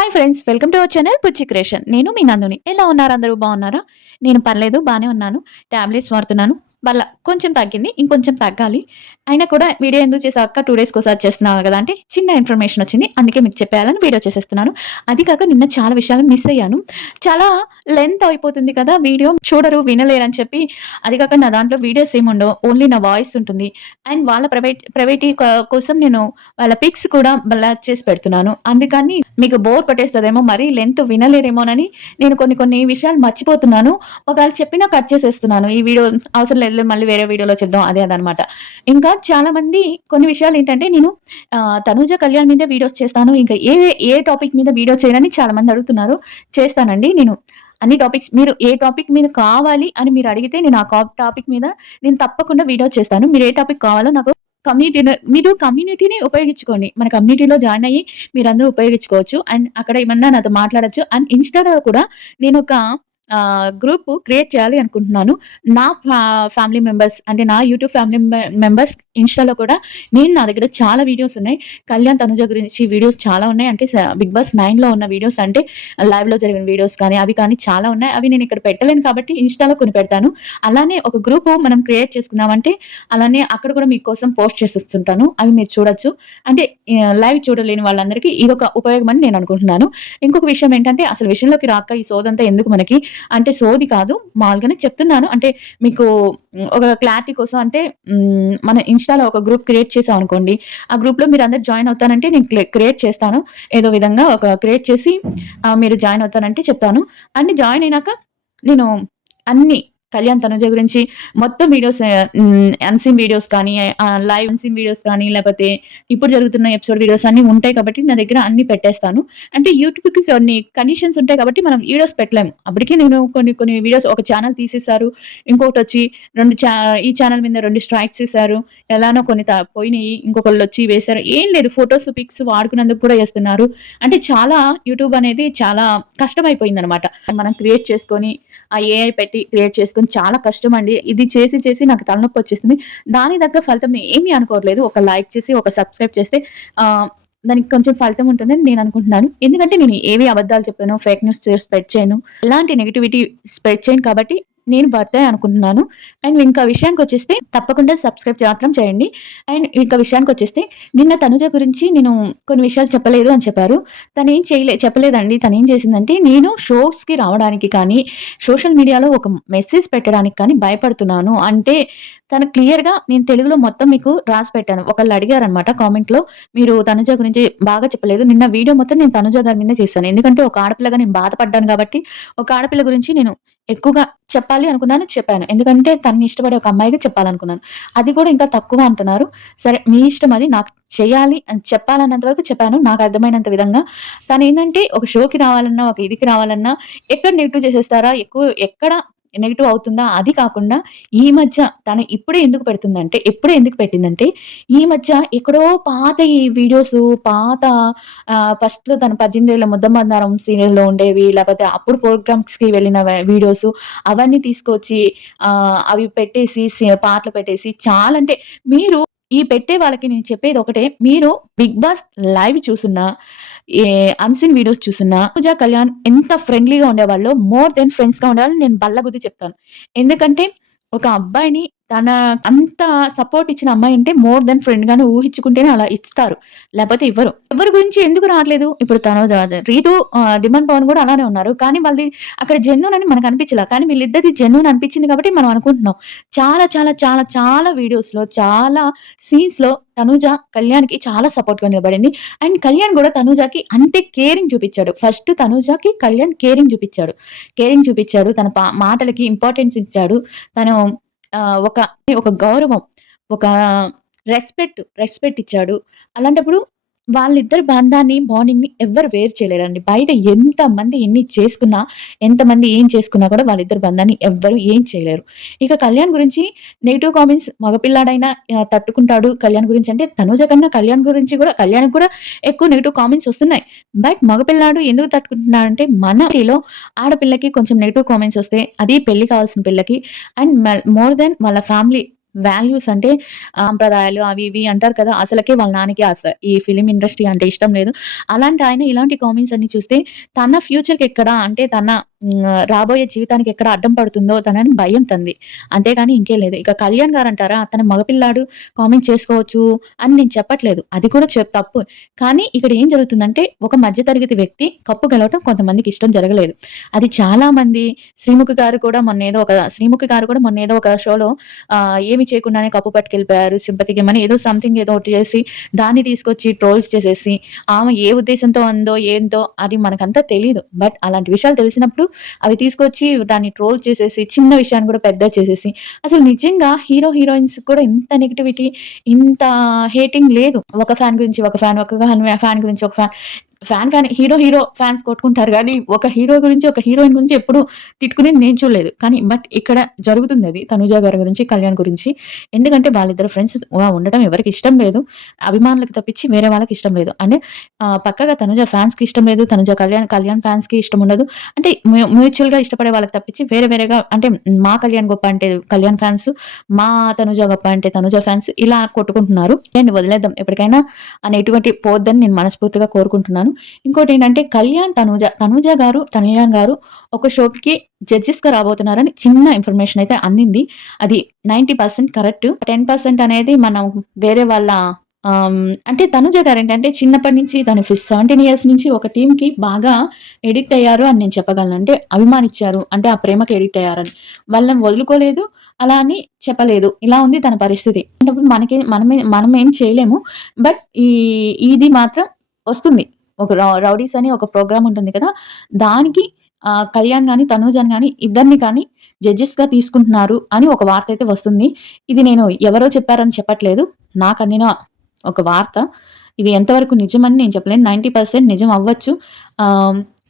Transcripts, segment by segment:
Hi friends, welcome to our channel Puchi creation. నేను మీ నందుని. ఎలా ఉన్నారు? అందరూ బాగున్నారా? నేను పర్లేదు, బానే ఉన్నాను. టాబ్లెట్స్ వాడుతున్నాను. కొంచెం తగ్గింది. ఇంకొంచెం తగ్గాలి. అయినా కూడా వీడియో ఎందుకు చేసావు అక్క, 2 డేస్‌కోసారి చేస్తున్నావు కదా అంటే, చిన్న ఇన్ఫర్మేషన్ వచ్చింది. అందుకే మీకు చెప్పేయాలని వీడియో చేసేస్తున్నాను. అది కాక నిన్న చాలా విషయాలు మిస్ అయ్యాను. చాలా లెంత్ అయిపోతుంది కదా వీడియో. చూడరు, వినలేరని చెప్పి, అది కాక నా దాంట్లో వీడియోస్ ఏముండవు. ఓన్లీ నా వాయిస్ ఉంటుంది. అండ్ వాళ్ళ ప్రైవేటీ కోసం నేను వాళ్ళ పిక్స్ కూడా బ్లాక్ చేసి పెడుతున్నాను. అందుకని మీకు బోర్ కొట్టేస్తదేమో, మరీ లెంత్ వినలేరేమోనని నేను కొన్ని కొన్ని విషయాలు మర్చిపోతున్నాను. ఒకవేళ చెప్పినా కట్ చేసేస్తున్నాను. ఈ వీడియో అవసరం లేదులే, మళ్ళీ వేరే వీడియోలో చెప్దాం అదనమాట. ఇంకా చాలామంది కొన్ని విషయాలేంటంటే, నేను తనూజ కళ్యాణ్ మీదే వీడియోస్ చేస్తాను. ఇంకా ఏ టాపిక్ మీద వీడియో చేయనని చాలామంది అడుగుతున్నారు. చేస్తానండి నేను. అన్ని టాపిక్స్ మీరు ఏ టాపిక్ మీద కావాలి అని మీరు అడిగితే, నేను ఆ టాపిక్ మీద నేను తప్పకుండా వీడియో చేస్తాను. మీరు ఏ టాపిక్ కావాలో నాకు మీరు కమ్యూనిటీని ఉపయోగించుకోండి. మన కమ్యూనిటీలో జాయిన్ అయ్యి మీరందరూ ఉపయోగించుకోవచ్చు. అండ్ అక్కడ ఏమన్నా నాతో మాట్లాడొచ్చు. అండ్ ఇన్‌స్టా‌లో కూడా నేనొక గ్రూప్ క్రియేట్ చేయాలి అనుకుంటున్నాను. నా ఫ్యామిలీ మెంబర్స్ అంటే నా యూట్యూబ్ ఫ్యామిలీ మెంబర్స్ ఇన్‌స్టా‌లో కూడా నా దగ్గర చాలా వీడియోస్ ఉన్నాయి. కళ్యాణ్, తనుజ గురించి వీడియోస్ చాలా ఉన్నాయి. అంటే బిగ్ బాస్ 9లో ఉన్న వీడియోస్, అంటే లైవ్‌లో జరిగిన వీడియోస్ కానీ, అవి కానీ చాలా ఉన్నాయి. అవి నేను ఇక్కడ పెట్టలేను కాబట్టి ఇన్‌స్టా‌లో కొన్ని పెడతాను. అలానే ఒక గ్రూప్ మనం క్రియేట్ చేసుకుందామంటే, అలానే అక్కడ కూడా మీకోసం పోస్ట్ చేసేస్తుంటాను. అవి మీరు చూడొచ్చు. అంటే లైవ్ చూడలేని వాళ్ళందరికీ ఇదొక ఉపయోగం అని నేను అనుకుంటున్నాను. ఇంకొక విషయం ఏంటంటే, అసలు విషయంలోకి రాక ఈ సోదంతా ఎందుకు మనకి అంటే, సోది కాదు, మామూలుగానే చెప్తున్నాను. అంటే మీకు ఒక క్లారిటీ కోసం. అంటే మన ఇన్‌స్టా‌లో ఒక గ్రూప్ క్రియేట్ చేసామనుకోండి. ఆ గ్రూప్‌లో మీరందరూ జాయిన్ అవుతానంటే నేను క్రియేట్ చేస్తాను. ఏదో విధంగా క్రియేట్ చేసి మీరు జాయిన్ అవుతానంటే చెప్తాను. అన్ని జాయిన్ అయినాక నేను అన్ని కళ్యాణ్, తనుజ గురించి మొత్తం వీడియోస్, అన్‌సీన్ వీడియోస్ కానీ, లైవ్ అన్‌సీన్ వీడియోస్ కానీ, లేపోతే ఇప్పుడు జరుగుతున్న ఎపిసోడ్ వీడియోస్ అన్నీ ఉంటాయి కాబట్టి నా దగ్గర అన్నీ పెట్టేస్తాను. అంటే యూట్యూబ్‌కి కొన్ని కండిషన్స్ ఉంటాయి కాబట్టి మనం వీడియోస్ పెట్టలేము. అప్పటికి నేను కొన్ని కొన్ని వీడియోస్, ఒక ఛానెల్ తీసేశారు. ఇంకొకటొచ్చి 2 ఈ ఛానెల్ మీద 2 స్ట్రైక్స్ ఏశారు. ఎలానో కొన్ని పోయినియి. ఇంకొకళ్ళొచ్చి వేశారు. ఏం లేదు, ఫోటోస్, పిక్స్ వాడుకున్నందుకు కూడా ఏస్తున్నారు. అంటే చాలా యూట్యూబ్ అనేది చాలా కష్టమైపోయిందనమాట. మనం క్రియేట్ చేసుకొని, ఆ ఏఐ పెట్టి క్రియేట్ చేసుకొని చాలా కష్టమండి. ఇది చేసి చేసి నాకు తలనొప్పొచ్చేసింది. దానికి తగ్గ ఫలితం ఏమి అనుకోవట్లేదు. ఒక లైక్ చేసి, ఒక సబ్స్క్రైబ్ చేస్తే దానికి కొంచెం ఫలితం ఉంటుందని నేను అనుకుంటున్నాను. ఎందుకంటే నేను ఏవి అబద్ధాలు చెప్పాను, ఫేక్ న్యూస్ స్ప్రెడ్ చేయను. ఎలాంటి నెగటివిటీ స్ప్రెడ్ చేయను కాబట్టి నేను భర్తే అనుకుంటున్నాను. అండ్ ఇంకా విషయానికొచ్చేస్తే తప్పకుండా సబ్స్క్రైబ్ మాత్రం చేయండి. అండ్ ఇంకా విషయానికొచ్చేస్తే, నిన్న తనుజ గురించి నేను కొన్ని విషయాలు చెప్పలేదు అని చెప్పారు. తనేం చెప్పలేదండి. తనేం చేసిందంటే, నేను షోస్‌కి రావడానికి కానీ, సోషల్ మీడియాలో ఒక మెసేజ్ పెట్టడానికి కానీ భయపడుతున్నాను. అంటే తను క్లియర్‌గా నేను తెలుగులో మొత్తం మీకు రాసి పెట్టాను. ఒకళ్ళు అడిగారనమాట కామెంట్‌లో, మీరు తనుజ గురించి బాగా చెప్పలేదు. నిన్న వీడియో మొత్తం నేను తనుజ గారి మీదనే చేశాను. ఎందుకంటే ఒక ఆడపిల్లగా నేను బాధపడ్డాను కాబట్టి, ఒక ఆడపిల్ల గురించి నేను ఎక్కువగా చెప్పాలి అనుకున్నాను, చెప్పాను. ఎందుకంటే తనని ఇష్టపడే ఒక అమ్మాయిగా చెప్పాలనుకున్నాను. అది కూడా ఇంకా తక్కువ అంటున్నారు. సరే, మీ ఇష్టం అది. నాకు చేయాలి అని చెప్పాలన్నంత వరకు చెప్పాను. నాకు అర్థమైనంత విధంగా. తనేంటంటే ఒక షోకి రావాలన్నా, ఒక ఇదికి రావాలన్నా ఎక్కడ నెగెటివ్ చేసేస్తారా, ఎక్కడ నెగెటివ్ అవుతుందా, అది కాకుండా ఈ మధ్య తను ఎప్పుడే ఎందుకు పెట్టిందంటే, ఈ మధ్య ఎక్కడో పాత ఈ వీడియోసు, పాత ఫస్ట్‌లో తను 18 ఏళ్ల ముద్దమందారం సీరియల్‌లో ఉండేవి, లేపోతే అప్పుడు ప్రోగ్రామ్స్‌కి వెళ్ళిన వీడియోసు, అవన్నీ తీసుకొచ్చి అవి పెట్టేసి, పాటలు పెట్టేసి చాలా, అంటే మీరు ఈ పెట్టే వాళ్ళకి నేను చెప్పేదొకటే. మీరు బిగ్ బాస్ లైవ్ చూసున్నా, ఏ అన్‌సీన్ వీడియోస్ చూసున్నా, పూజా, కళ్యాణ్ ఎంత ఫ్రెండ్లీగా ఉండేవాళ్ళో, మోర్ దెన్ ఫ్రెండ్స్‌గా ఉండేవాళ్ళని నేను బల్లగుద్ది చెప్తాను. ఎందుకంటే ఒక అబ్బాయిని తన అంత సపోర్ట్ ఇచ్చిన అమ్మాయి అంటే మోర్ దెన్ ఫ్రెండ్‌గానే ఊహించుకుంటేనే అలా ఇస్తారు. లేపోతే ఇవ్వరు. ఎవరి గురించి ఎందుకు రాట్లేదు? ఇప్పుడు తను రీతు, డిమాండ్ పవన్ కూడా అలానే ఉన్నారు. కానీ వాళ్ళది అక్కడ జెన్యూన్ అని మనకు అనిపించలా. కానీ వీళ్ళిద్దరిది జెన్యూన్ అనిపించింది కాబట్టి మనం అనుకుంటున్నాం. చాలా చాలా చాలా చాలా వీడియోస్‌లో, చాలా సీన్స్‌లో తనూజ కళ్యాణ్‌కి చాలా సపోర్ట్‌గా నిలబడింది. అండ్ కళ్యాణ్ కూడా తనూజకి అంతే కేరింగ్ చూపిచ్చాడు. ఫస్ట్ తనూజకి కళ్యాణ్ కేరింగ్ చూపిచ్చాడు. తన మాటలకి ఇంపార్టెన్స్ ఇచ్చాడు. తను ఒక ఒక గౌరవం, ఒక రెస్పెక్ట్ ఇచ్చాడు. అలాంటప్పుడు వాళ్ళిద్దరి బాండింగ్‌ని ఎవ్వరు వేరు చేయలేరండి. బయట ఎంతమంది ఎన్ని చేసుకున్నా, ఎంతమంది ఏం చేసుకున్నా కూడా వాళ్ళిద్దరి బంధాన్ని ఎవ్వరు ఏం చేయలేరు. ఇక కళ్యాణ్ గురించి నెగెటివ్ కామెంట్స్, మగపిల్లాడైనా తట్టుకుంటాడు కళ్యాణ్ గురించి అంటే, తనూజ కన్నా కళ్యాణ్ గురించి కూడా, కళ్యాణ్‌కి కూడా ఎక్కువ నెగెటివ్ కామెంట్స్ వస్తున్నాయి. బట్ మగపిల్లాడు ఎందుకు తట్టుకుంటున్నాడంటే, మనలో ఆడపిల్లకి కొంచెం నెగెటివ్ కామెంట్స్ వస్తే, అది పెళ్లి కావాల్సిన పిల్లకి, అండ్ మోర్ దెన్ వాళ్ళ ఫ్యామిలీ వాల్యూస్ అంటే సాంప్రదాయాలు అవి ఇవి అంటారు కదా! అసలకే వాళ్ళ నాన్నకి ఈ ఫిల్మ్ ఇండస్ట్రీ అంటే ఇష్టం లేదు. అలాంటి ఆయన ఇలాంటి కామెంట్స్ అన్ని చూస్తే తన ఫ్యూచర్‌కెక్కడ అంటే తన రాబోయే జీవితానికి ఎక్కడ అడ్డం పడుతుందో తనని భయం తంది. అంతేగాని ఇంకేం లేదు. ఇక కళ్యాణ్ గారంటారా అతను మగపిల్లాడు కామెంట్ చేసుకోవచ్చు అని నేను చెప్పట్లేదు. అది కూడా తప్పు. కానీ ఇక్కడ ఏం జరుగుతుందంటే ఒక మధ్య తరగతి వ్యక్తి కప్పు గెలవటం కొంతమందికి ఇష్టం జరగలేదు. అది చాలా మంది శ్రీముఖి గారు కూడా మొన్నేదో ఒక షోలో ఏమి చేయకుండానే కప్పు పట్టుకెళ్ళిపోయారు. సింపతి గేమ్ అని ఏదో సంథింగ్ ఏదో ఒకటి చేసి దాన్ని తీసుకొచ్చి ట్రోల్స్ చేసేసి ఆమె ఏ ఉద్దేశంతో అందో ఏంటో అది మనకంతా తెలీదు. బట్ అలాంటి విషయాలు తెలిసినప్పుడు అవి తీసుకొచ్చి దాన్ని ట్రోల్ చేసేసి చిన్న విషయాన్ని కూడా పెద్దది చేసేసి అసలు నిజంగా హీరోయిన్స్ కూడా ఇంత నెగటివిటీ, ఇంత హేటింగ్ లేదు. ఒక ఫ్యాన్ గురించి ఒక ఫ్యాన్, ఒక ఫ్యాన్ గురించి ఒక ఫ్యాన్ హీరో ఫ్యాన్స్ కొట్టుకుంటారు గానీ, ఒక హీరో గురించి, ఒక హీరోయిన్ గురించి ఎప్పుడు తిట్టుకునేది నేను చూడలేదు. కానీ ఇక్కడ జరుగుతుందది. తనూజ గారి గురించి, కళ్యాణ్ గురించి. ఎందుకంటే వాళ్ళిద్దరు ఫ్రెండ్స్ ఉండటం ఎవరికీ ఇష్టం లేదు. అభిమానులకు తప్పించి వేరే వాళ్ళకి ఇష్టం లేదు. అంటే పక్కాగా తనూజ ఫ్యాన్స్‌కి ఇష్టం లేదు. కళ్యాణ్ ఫ్యాన్స్‌కి ఇష్టం ఉండదు. అంటే మ్యూచువల్‌గా ఇష్టపడే వాళ్ళకి తప్పించి వేరేగా అంటే మా కళ్యాణ్ గొప్ప అంటే కళ్యాణ్ ఫ్యాన్స్, మా తనూజ గొప్ప అంటే తనూజ ఫ్యాన్స్ ఇలా కొట్టుకుంటున్నారు. దాన్ని వదిలేద్దాం. ఎప్పటికైనా ఆ నెగటివిటీ పోద్దని నేను మనస్ఫూర్తిగా కోరుకుంటున్నాను. ఇంకోటేంటంటే కళ్యాణ్ గారు ఒక షోకి జడ్జెస్‌గా రాబోతున్నారని చిన్న ఇన్ఫర్మేషన్ అయితే అందింది. అది 90% కరెక్ట్. 10% అనేది మనం వేరే వాళ్ళ అంటే తనుజ గారేంటంటే చిన్నప్పటి నుంచి తను 17 ఇయర్స్ నుంచి ఒక టీమ్‌కి బాగా ఎడిక్ట్ అయ్యారు అని నేను చెప్పగలను. అంటే అభిమానిచ్చారు. అంటే ఆ ప్రేమకి ఎడిక్ట్ అయ్యారని. వాళ్ళని వదులుకోలేదు. అలా అని చెప్పలేదు. ఇలా ఉంది తన పరిస్థితి. అంటే మనం ఏం చేయలేము. బట్ ఇది మాత్రం వస్తుంది. ఒక రౌడీస్ అని ఒక ప్రోగ్రామ్ ఉంటుంది కదా! దానికి కళ్యాణ్ గాని, తనూజని గాని ఇద్దరిని కానీ జడ్జెస్‌గా తీసుకుంటున్నారు అని ఒక వార్త అయితే వస్తుంది. ఇది నేను ఎవరో చెప్పారని చెప్పట్లేదు. నాకందిన ఒక వార్త. ఇది ఎంతవరకు నిజమని నేను చెప్పలేను. 90% నిజం అవ్వచ్చు.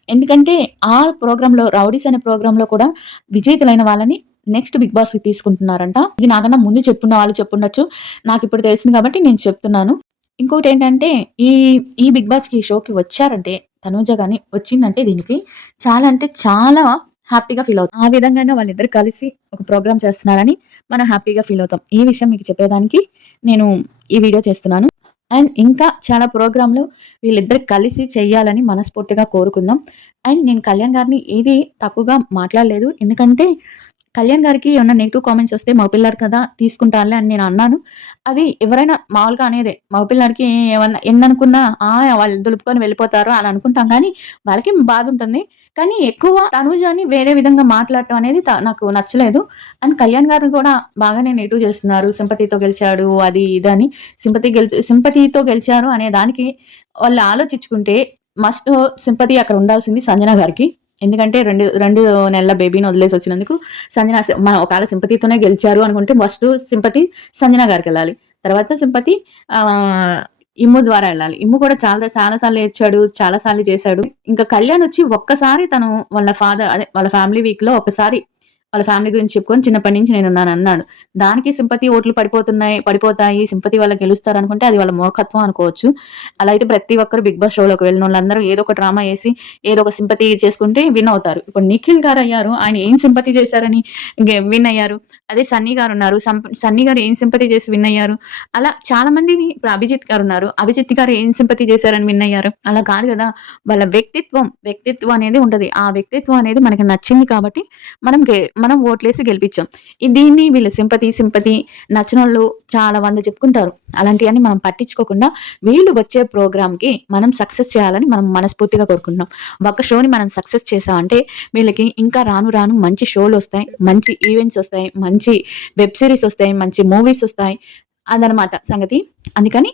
ఎందుకంటే ఆ ప్రోగ్రామ్‌లో 'రౌడీస్' అనే ప్రోగ్రామ్‌లో కూడా విజేతలైన వాళ్ళని నెక్స్ట్ 'బిగ్ బాస్‌కి' తీసుకుంటున్నారంట. ఇది నాకన్నా ముందు చెప్పున్న వాళ్ళు చెప్పుండొచ్చు. నాకిప్పుడు తెలిసింది కాబట్టి నేను చెప్తున్నాను. ఇంకోటేంటంటే ఈ ఈ 'బిగ్ బాస్‌కి' ఈ షోకి వచ్చారంటే తనూజ గాని వచ్చిందంటే దీనికి చాలా అంటే చాలా హ్యాపీగా ఫీల్ అవుతాం. ఆ విధంగానే వాళ్ళిద్దరూ కలిసి ఒక ప్రోగ్రామ్ చేస్తున్నారని మనం హ్యాపీగా ఫీల్ అవుతాం. ఈ విషయం మీకు చెప్పేదానికి నేను ఈ వీడియో చేస్తున్నాను. అండ్ ఇంకా చాలా ప్రోగ్రామ్‌లు వీళ్ళిద్దరు కలిసి చేయాలని మనస్ఫూర్తిగా కోరుకుందాం. అండ్ నేను కళ్యాణ్ గారిని ఏది తక్కువగా మాట్లాడలేదు. ఎందుకంటే కళ్యాణ్ గారికి ఏమన్నా నెగెటివ్ కామెంట్స్ వస్తే మగపిల్లాడు కదా! తీసుకుంటానులే అని నేను అన్నాను. అది ఎవరైనా మామూలుగా అనేదే. మగపిల్లాడికి ఏమన్నా ఎన్ననుకున్నా వాళ్ళు దులుపుకొని వెళ్ళిపోతారు అని అనుకుంటాం కానీ, వాళ్ళకి బాధ ఉంటుంది. కానీ ఎక్కువ తనూజని వేరే విధంగా మాట్లాడటం అనేది నాకు నచ్చలేదు. అండ్ కళ్యాణ్ గారిని కూడా బాగానే నెగెటివ్ చేస్తున్నారు. సింపతితో గెలిచాడు అది ఇది అని. సింపతితో గెలిచారు అనే దానికి వాళ్ళు ఆలోచించుకుంటే మస్ట్ సింపతి అక్కడ ఉండాల్సింది సంజన గారికి. ఎందుకంటే 2 నెలల బేబీని వదిలేసి వచ్చినందుకు మనం ఒకవేళ సింపతితోనే గెలిచారు అనుకుంటే ఫస్ట్ సింపతి సంజన గారికెళ్ళాలి. తర్వాత సింపతి ఇమ్ము ద్వారా వెళ్ళాలి. ఇమ్ము కూడా చాలా సార్లు ఏడ్చాడు. చాలా సార్లు చేశాడు. ఇంకా కళ్యాణ్ వచ్చి ఒక్కసారి తను వాళ్ళ ఫ్యామిలీ వీక్‌లో ఒక్కసారి వాళ్ళ ఫ్యామిలీ గురించి చెప్పుకొని చిన్నప్పటి నుంచి నేనున్నానన్నాడు. దానికి సింపతి ఓట్లు పడిపోతాయి. సింపతి వల్ల గెలుస్తారనుకుంటే అది వాళ్ళ మూర్ఖత్వం అనుకోవచ్చు. అలా అయితే ప్రతి ఒక్కరు 'బిగ్ బాస్' షోలోకి వెళ్ళినోళ్ళందరూ ఏదో ఒక డ్రామా ఏసి, ఏదో ఒక సింపతి చేసుకుంటే విన్ అవుతారు. ఇప్పుడు నిఖిల్ గారయ్యారు. ఆయన ఏం సింపతి చేశారని విన్ అయ్యారు. అదే సన్నీ గారున్నారు. సన్నీ గారు ఏం సింపతి చేసి విన్ అయ్యారు. అలా చాలా మందిని ఇప్పుడు అభిజిత్ గారున్నారు. అభిజిత్ గారు ఏం సింపతి చేశారని విన్ అయ్యారు. అలా కాదు కదా! వాళ్ళ వ్యక్తిత్వం అనేది ఉంటది. ఆ వ్యక్తిత్వం అనేది మనకి నచ్చింది కాబట్టి మనం ఓట్లేసి గెలిపించాం. దీన్ని వీళ్ళు సింపతి నచ్చినోళ్ళు చాలా మంది చెప్పుకుంటారు. అలాంటియన్నీ మనం పట్టించుకోకుండా వీళ్ళు వచ్చే ప్రోగ్రామ్‌కి మనం సక్సెస్ చేయాలని మనం మనస్ఫూర్తిగా కోరుకుంటున్నాం. ఒక షోని మనం సక్సెస్ చేసామంటే వీళ్ళకి ఇంకా రాను మంచి షోలొస్తాయి. మంచి ఈవెంట్స్ ఒస్తాయి. మంచి వెబ్ సీరీస్ ఒస్తాయి. మంచి మూవీస్ ఒస్తాయి. అదనమాట సంగతి. అందుకని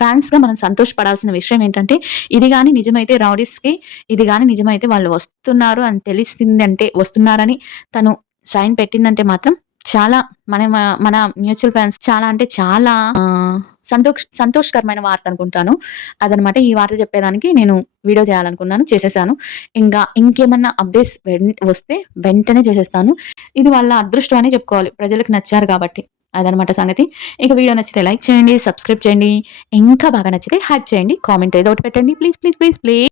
ఫ్యాన్స్‌గా మనం సంతోషపడాల్సిన విషయం ఏంటంటే, ఇది గాని నిజమైతే రౌడీస్‌కి ఇది గాని నిజమైతే వాళ్ళు వస్తున్నారు అని తెలిసిందంటే వస్తున్నారని తను సైన్ పెట్టిందంటే మాత్రం చాలా మన మ్యూచువల్ ఫ్యాన్స్ చాలా అంటే చాలా సంతోషకరమైన వార్త అనుకుంటాను. అదనమాట ఈ వార్త చెప్పేదానికి నేను వీడియో చేయాలనుకున్నాను. చేసేసాను. ఇంకేమన్నా అప్డేట్స్ వస్తే వెంటనే చేసేస్తాను. ఇది వాళ్ళ అదృష్టం అనే చెప్పుకోవాలి. ప్రజలకు నచ్చారు కాబట్టి. అదనమాట సంగతి. ఇక వీడియో నచ్చితే లైక్ చేయండి, సబ్స్క్రైబ్ చేయండి. ఇంకా బాగా నచ్చితే హైప్ చేయండి. కామెంట్ ఏదో ఒకటి పెట్టండి. ప్లీజ్.